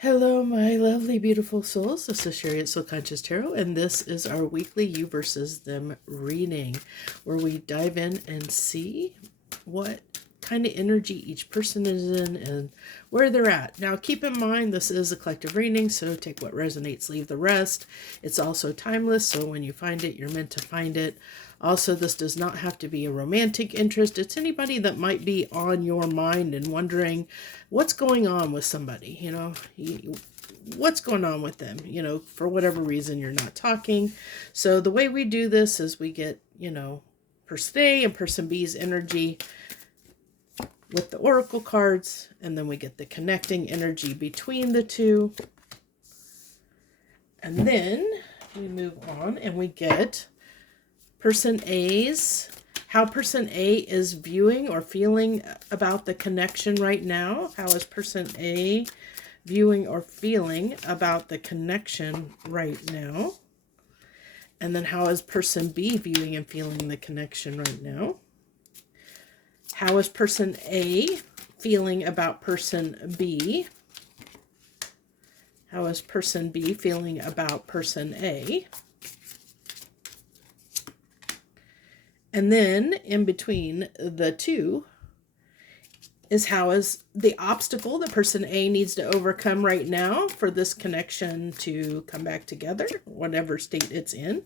Hello, my lovely, beautiful souls. This is Sherry at Soul Conscious Tarot, and this is our weekly You versus Them reading, where we dive in and see what kind of energy each person is in and where they're at. Now, keep in mind, this is a collective reading, so take what resonates, leave the rest. It's also timeless, so when you find it, you're meant to find it. Also, this does not have to be a romantic interest. It's anybody that might be on your mind and wondering what's going on with somebody, what's going on with them, for whatever reason you're not talking. So the way we do this is we get, person A and person B's energy with the oracle cards, and then we get the connecting energy between the two. And then we move on and we get person A's, how person A is viewing or feeling about the connection right now. How is person A viewing or feeling about the connection right now? And then how is person B viewing and feeling the connection right now? How is person A feeling about person B? How is person B feeling about person A? And then in between the two is how is the obstacle that person A needs to overcome right now for this connection to come back together, whatever state it's in.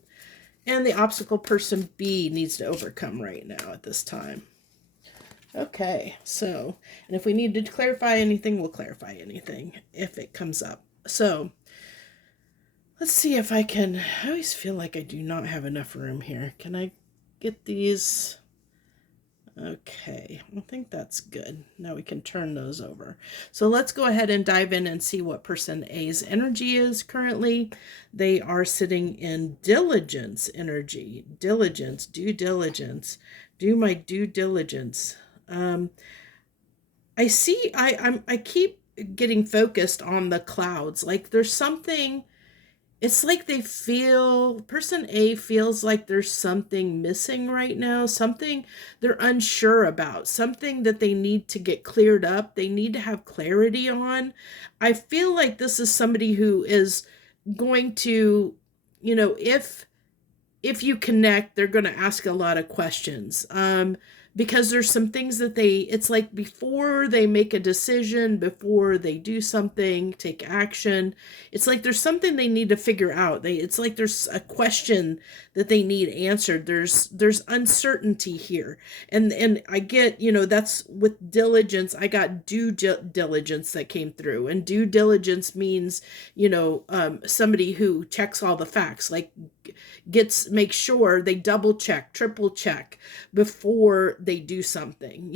And the obstacle person B needs to overcome right now at this time. Okay, so, and if we need to clarify anything, we'll clarify anything if it comes up. So, let's see if I can, I always feel like I do not have enough room here. Can I get these? Okay, I think that's good. Now we can turn those over. So let's go ahead and dive in and see what person A's energy is currently. They are sitting in diligence energy. Diligence, due diligence. Do my due diligence. I see, I keep getting focused on the clouds. Like there's something, it's like they feel, person A feels like there's something missing right now, something they're unsure about, something that they need to get cleared up, they need to have clarity on. I feel like this is somebody who is going to, if you connect, they're going to ask a lot of questions. Because there's some things that it's like before they make a decision, before they do something, take action, it's like there's something they need to figure out. It's like there's a question that they need answered. There's uncertainty here. And I get, that's with diligence. I got due diligence that came through. And due diligence means, somebody who checks all the facts, like make sure they double check, triple check before they do something,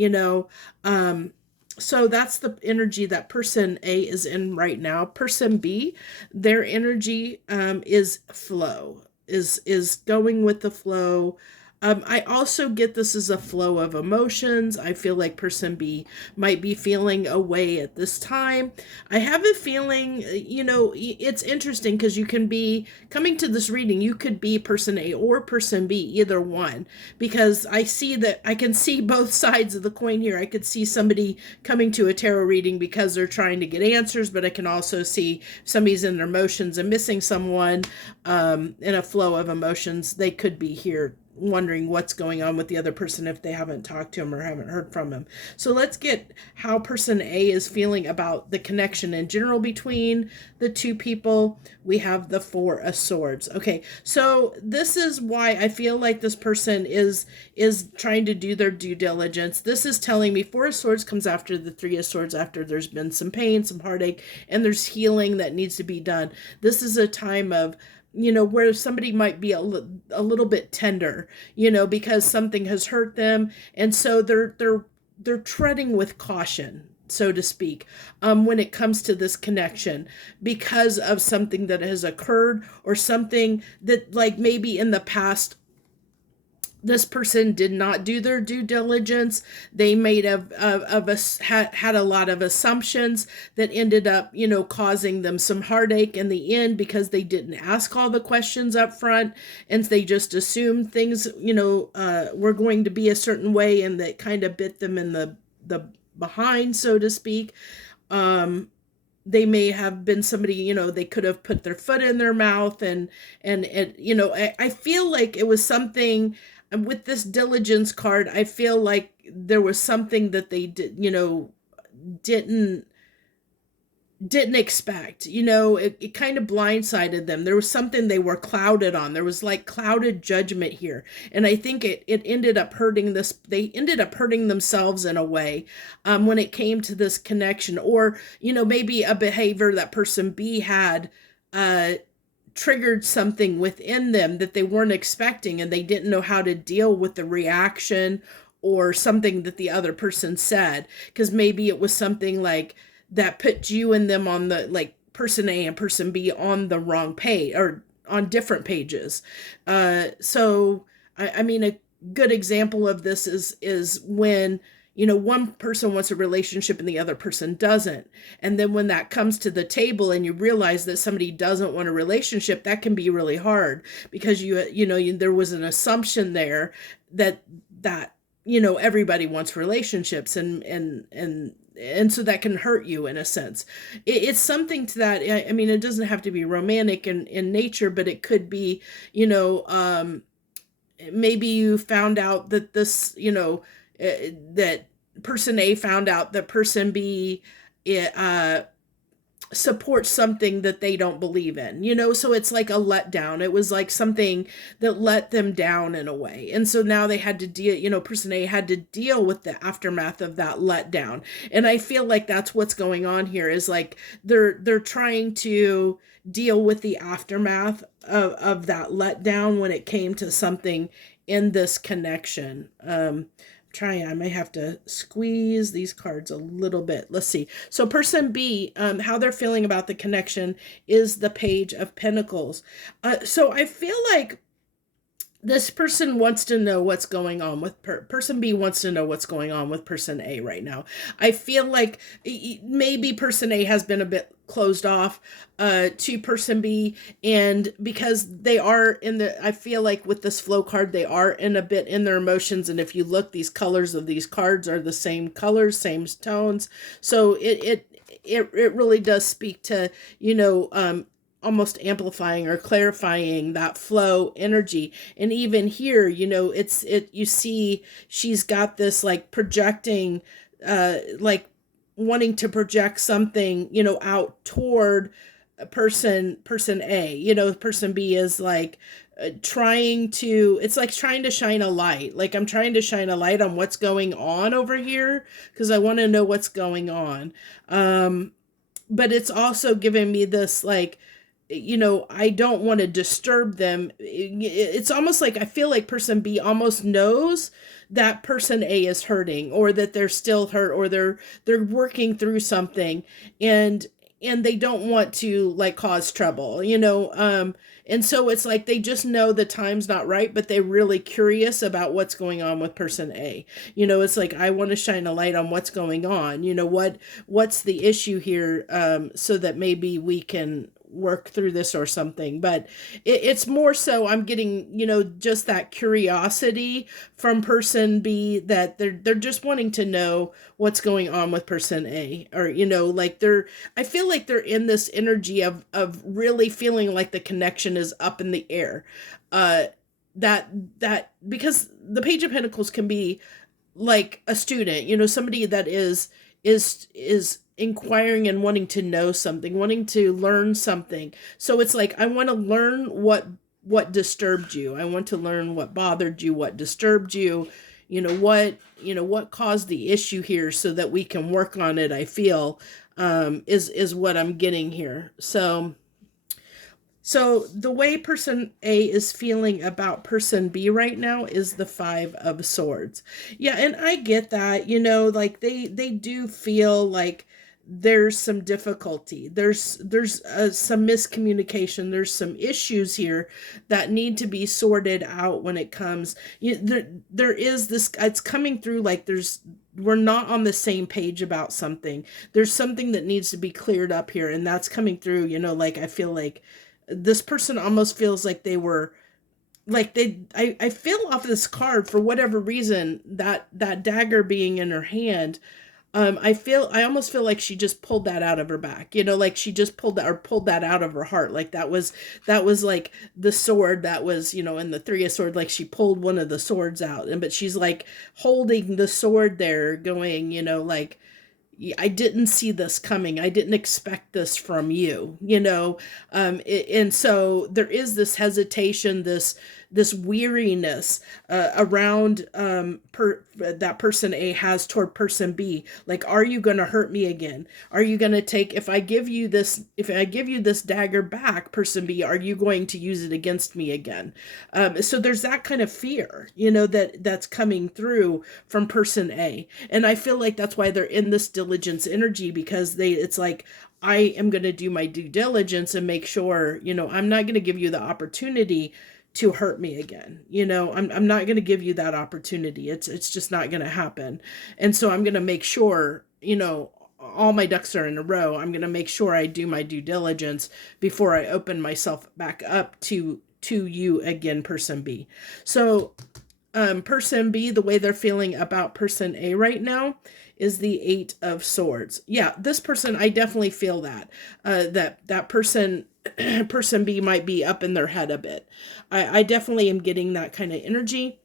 so that's the energy that person A is in right now. Person B, their energy is flow, is going with the flow. I also get this as a flow of emotions. I feel like person B might be feeling away at this time. I have a feeling, it's interesting because you can be coming to this reading, you could be person A or person B, either one, because I see that I can see both sides of the coin here. I could see somebody coming to a tarot reading because they're trying to get answers, but I can also see somebody's in their emotions and missing someone in a flow of emotions. They could be here wondering what's going on with the other person if they haven't talked to him or haven't heard from him. So let's get how person A is feeling about the connection in general between the two people. We have the Four of Swords. Okay, so this is why I feel like this person is trying to do their due diligence. This is telling me Four of Swords comes after the Three of Swords, after there's been some pain, some heartache, and there's healing that needs to be done. This is a time of where somebody might be a little bit tender, because something has hurt them. And so they're treading with caution, so to speak, when it comes to this connection, because of something that has occurred or something that, like, maybe in the past this person did not do their due diligence. They had a lot of assumptions that ended up, causing them some heartache in the end because they didn't ask all the questions up front, and they just assumed things, were going to be a certain way, and that kind of bit them in the behind, so to speak. they may have been somebody, they could have put their foot in their mouth, I feel like it was something with this diligence card. I feel like there was something that they didn't didn't expect. It kind of blindsided them. There was something they were clouded on. There was like clouded judgment here. And I think it ended up hurting this. They ended up hurting themselves in a way, when it came to this connection. Or, maybe a behavior that person B had triggered something within them that they weren't expecting, and they didn't know how to deal with the reaction or something that the other person said. Because maybe it was something like that put you and them on the, like, person A and person B on the wrong page or on different pages. I mean, a good example of this is when, one person wants a relationship and the other person doesn't. And then when that comes to the table and you realize that somebody doesn't want a relationship, that can be really hard, because there was an assumption there that everybody wants relationships, and so that can hurt you in a sense. It's something to that. I mean, it doesn't have to be romantic in nature, but it could be, maybe you found out that this, that person A found out that person B support something that they don't believe in, so it's like a letdown. It was like something that let them down in a way. And so now they had to deal, person A had to deal with the aftermath of that letdown. And I feel like that's what's going on here, is like they're trying to deal with the aftermath of that letdown when it came to something in this connection. I may have to squeeze these cards a little bit. Let's see. So person B, how they're feeling about the connection is the Page of Pentacles. So I feel like this person wants to know what's going on with person B wants to know what's going on with person A right now. I feel like maybe person A has been a bit closed off to person B, and because they are I feel like with this flow card, they are in a bit in their emotions. And if you look, these colors of these cards are the same colors, same tones. So it really does speak to, almost amplifying or clarifying that flow energy. And even here, you see she's got this like projecting, like wanting to project something, out toward a person A. Person B is like it's like trying to shine a light. Like, I'm trying to shine a light on what's going on over here because I want to know what's going on. But it's also giving me this like, I don't want to disturb them. It's almost like I feel like person B almost knows that person A is hurting, or that they're still hurt, or they're working through something, and they don't want to like cause trouble, and so it's like they just know the time's not right, but they're really curious about what's going on with person A. It's like, I want to shine a light on what's going on. What's the issue here, so that maybe we can work through this or something. But it's more so I'm getting, just that curiosity from person B, that they're just wanting to know what's going on with person A, or like I feel like they're in this energy of really feeling like the connection is up in the air. That because the Page of Pentacles can be like a student, somebody that is inquiring and wanting to know something, wanting to learn something. So it's like, I want to learn what disturbed you. I want to learn what bothered you, what disturbed you, what caused the issue here, so that we can work on it. I feel, is what I'm getting here. So the way person A is feeling about person B right now is the Five of Swords. Yeah, and I get that, like they do feel like there's some difficulty. There's some miscommunication. There's some issues here that need to be sorted out when it comes. There is this, it's coming through like we're not on the same page about something. There's something that needs to be cleared up here, and that's coming through, like I feel like this person almost feels like they were like I feel off this card, for whatever reason, that dagger being in her hand, I almost feel like she just pulled that out of her back, like she just pulled that out of her heart. Like that was like the sword that was, in the Three of Swords, like she pulled one of the swords out, but she's like holding the sword there going, like, I didn't see this coming. I didn't expect this from you, and so there is this hesitation, this weariness around that person A has toward person B. Like, are you going to hurt me again? Are you going to take, if I give you this dagger back, person B, are you going to use it against me again? So there's that kind of fear, that's coming through from person A. And I feel like that's why they're in this diligence energy, because it's like, I am going to do my due diligence and make sure, I'm not going to give you the opportunity to hurt me again. I'm not going to give you that opportunity. It's just not going to happen. And so I'm going to make sure, all my ducks are in a row. I'm going to make sure I do my due diligence before I open myself back up to you again, person B. So person B, the way they're feeling about person A right now is the Eight of Swords. Yeah, this person, I definitely feel that person B might be up in their head a bit. I definitely am getting that kind of energy,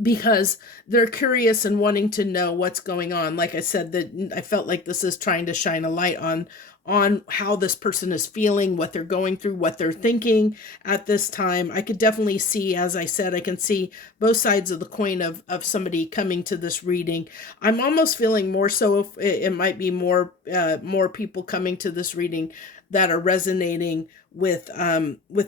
because they're curious and wanting to know what's going on. Like I said, that I felt like this is trying to shine a light on how this person is feeling, what they're going through, what they're thinking at this time. I could definitely see, as I said, I can see both sides of the coin of somebody coming to this reading. I'm almost feeling more so if it might be more people coming to this reading that are resonating with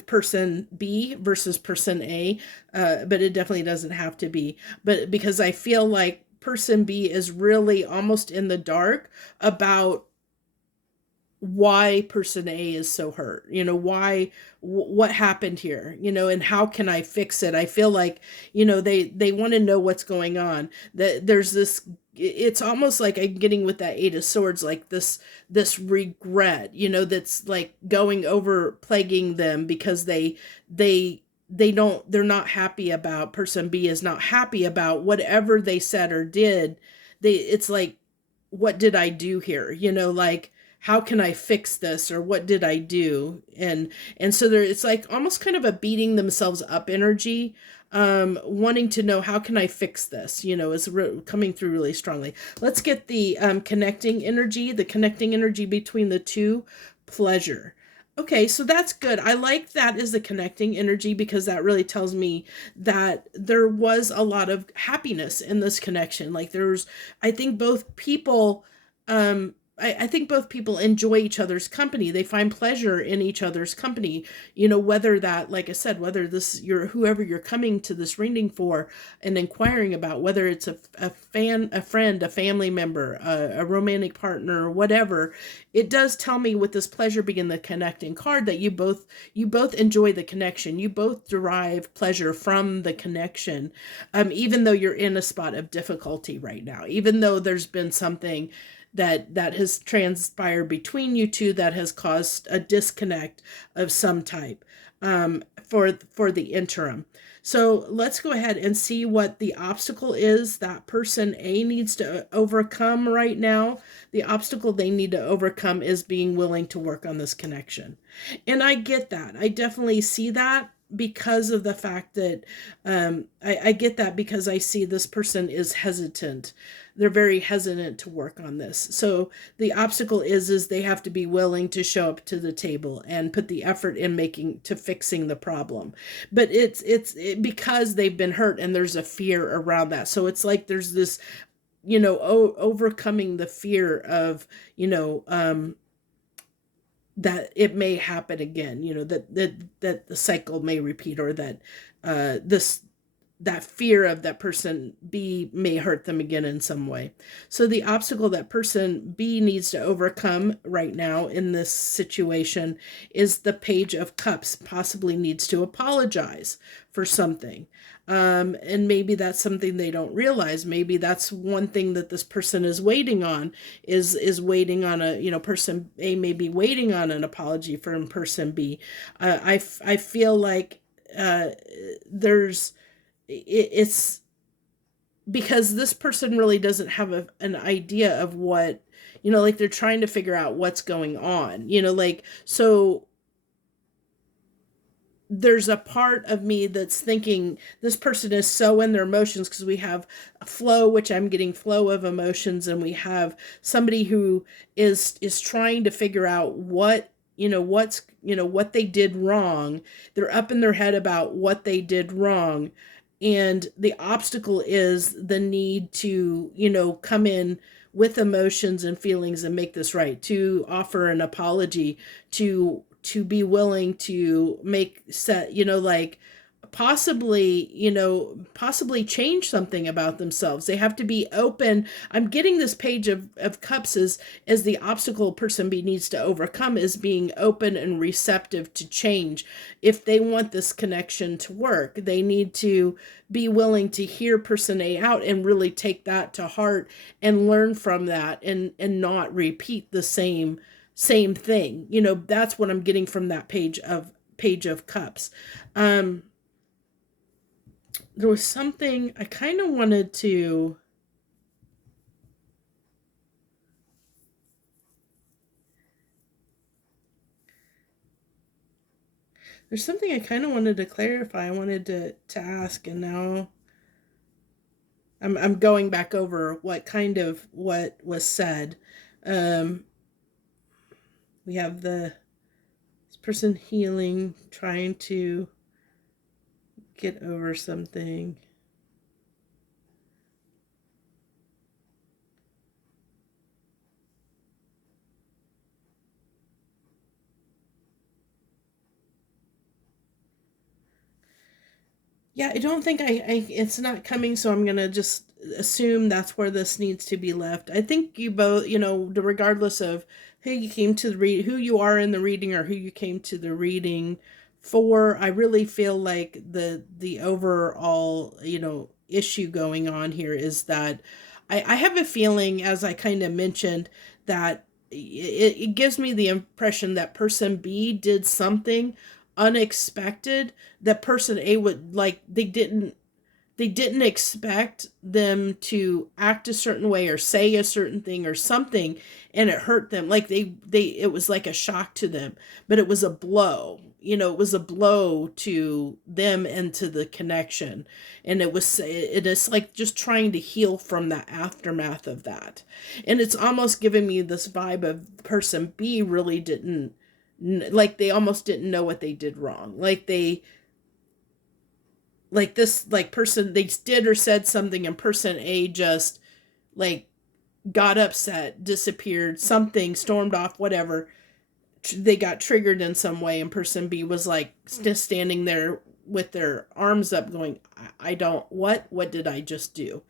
person B versus person A, but it definitely doesn't have to be. But because I feel like person B is really almost in the dark about why person A is so hurt, what happened here, and how can I fix it? I feel like, they want to know what's going on. That there's this, it's almost like I'm getting with that Eight of Swords, like this regret, that's like going over, plaguing them, because they're not happy about, person B is not happy about whatever they said or did. It's like, what did I do here? Like, how can I fix this, or what did I do? And so it's like almost kind of a beating themselves up energy, wanting to know, how can I fix this? Is coming through really strongly. Let's get the connecting energy between the two. Pleasure. Okay, so that's good. I like that as the connecting energy, because that really tells me that there was a lot of happiness in this connection. Like I think both people, I think both people enjoy each other's company. They find pleasure in each other's company. Whether that, like I said, whether whoever you're coming to this reading for and inquiring about, whether it's a friend, a family member, a romantic partner, or whatever, it does tell me with this pleasure being the connecting card that you both enjoy the connection. You both derive pleasure from the connection, even though you're in a spot of difficulty right now, even though there's been something that has transpired between you two that has caused a disconnect of some type, for the interim. So let's go ahead and see what the obstacle is that person A needs to overcome right now. The obstacle they need to overcome is being willing to work on this connection. And I get that. I definitely see that, because of the fact that I get that, because I see this person is hesitant. They're very hesitant to work on this. So the obstacle is they have to be willing to show up to the table and put the effort in fixing the problem. But it's because they've been hurt, and there's a fear around that. So it's like there's this, overcoming the fear of, that it may happen again, that the cycle may repeat, or that that fear of that person B may hurt them again in some way. So the obstacle that person B needs to overcome right now in this situation is the Page of Cups. Possibly needs to apologize for something. And maybe that's something they don't realize. Maybe that's one thing that this person is waiting on, is waiting on person A may be waiting on an apology from person B. I feel like there's, it's because this person really doesn't have an idea of what, like they're trying to figure out what's going on, like, so there's a part of me that's thinking this person is so in their emotions, because we have a flow, which I'm getting flow of emotions, and we have somebody who is trying to figure out what, what's, what they did wrong. They're up in their head about what they did wrong, and the obstacle is the need to, come in with emotions and feelings and make this right, to offer an apology, to be willing to make set, like possibly, possibly change something about themselves. They have to be open. I'm getting this page of cups as the obstacle person B needs to overcome is being open and receptive to change. If they want this connection to work, they need to be willing to hear person A out and really take that to heart and learn from that, and not repeat the same thing. That's what I'm getting from that page of cups. There was something I kind of wanted to, there's something I kind of wanted to clarify. I wanted to ask, and now I'm going back over what was said. Um, we have this person healing, trying to get over something. Yeah, I don't think it's not coming, so I'm gonna just assume that's where this needs to be left. I think you both, regardless of who you came to the who you are in the reading, or who you came to the reading for, I really feel like the overall, issue going on here is that I have a feeling, as I kind of mentioned, that it gives me the impression that person B did something unexpected that person A would, like, they didn't expect them to act a certain way or say a certain thing or something, and it hurt them. Like they it was like a shock to them, but it was a blow. It was a blow to them and to the connection, and it is like just trying to heal from the aftermath of that. And it's almost giving me this vibe of person B really didn't, like, they almost didn't know what they did wrong. Like this, like, person, they did or said something, and person A just, like, got upset, disappeared, something, stormed off, whatever. They got triggered in some way, and person B was like just standing there with their arms up going, I don't, what did I just do?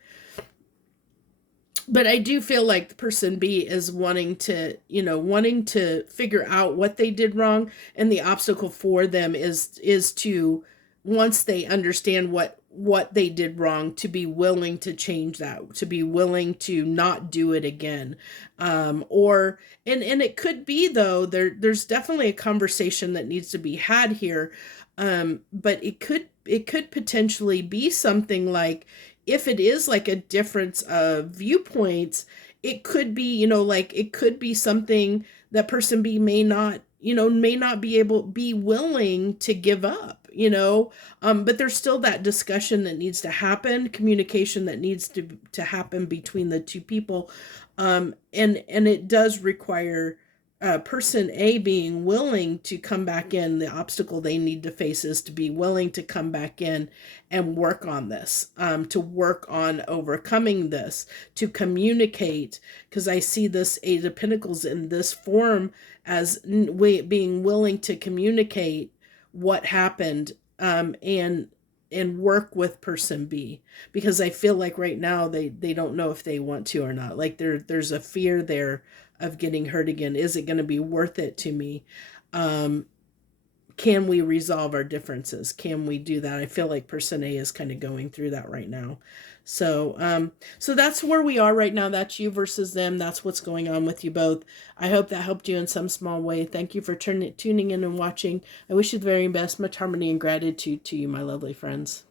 But I do feel like the person B is wanting to figure out what they did wrong, and the obstacle for them is to, once they understand what they did wrong, to be willing to change that, to be willing to not do it again. Or and it could be, though, there's definitely a conversation that needs to be had here. But it could potentially be something like, if it is like a difference of viewpoints, it could be, like, it could be something that person B may not be willing to give up, but there's still that discussion that needs to happen, communication that needs to happen between the two people. And it does require person A being willing to come back in. The obstacle they need to face is to be willing to come back in and work on this, to work on overcoming this, to communicate, because I see this Eight of Pentacles in this form as being willing to communicate what happened, and work with person B, because I feel like right now they don't know if they want to or not. Like there's a fear there of getting hurt again. Is it going to be worth it to me? Um, can we resolve our differences? Can we do that? I feel like person A is kind of going through that right now. So that's where we are right now. That's you versus them. That's what's going on with you both. I hope that helped you in some small way. Thank you for tuning in and watching. I wish you the very best. Much harmony and gratitude to you, my lovely friends.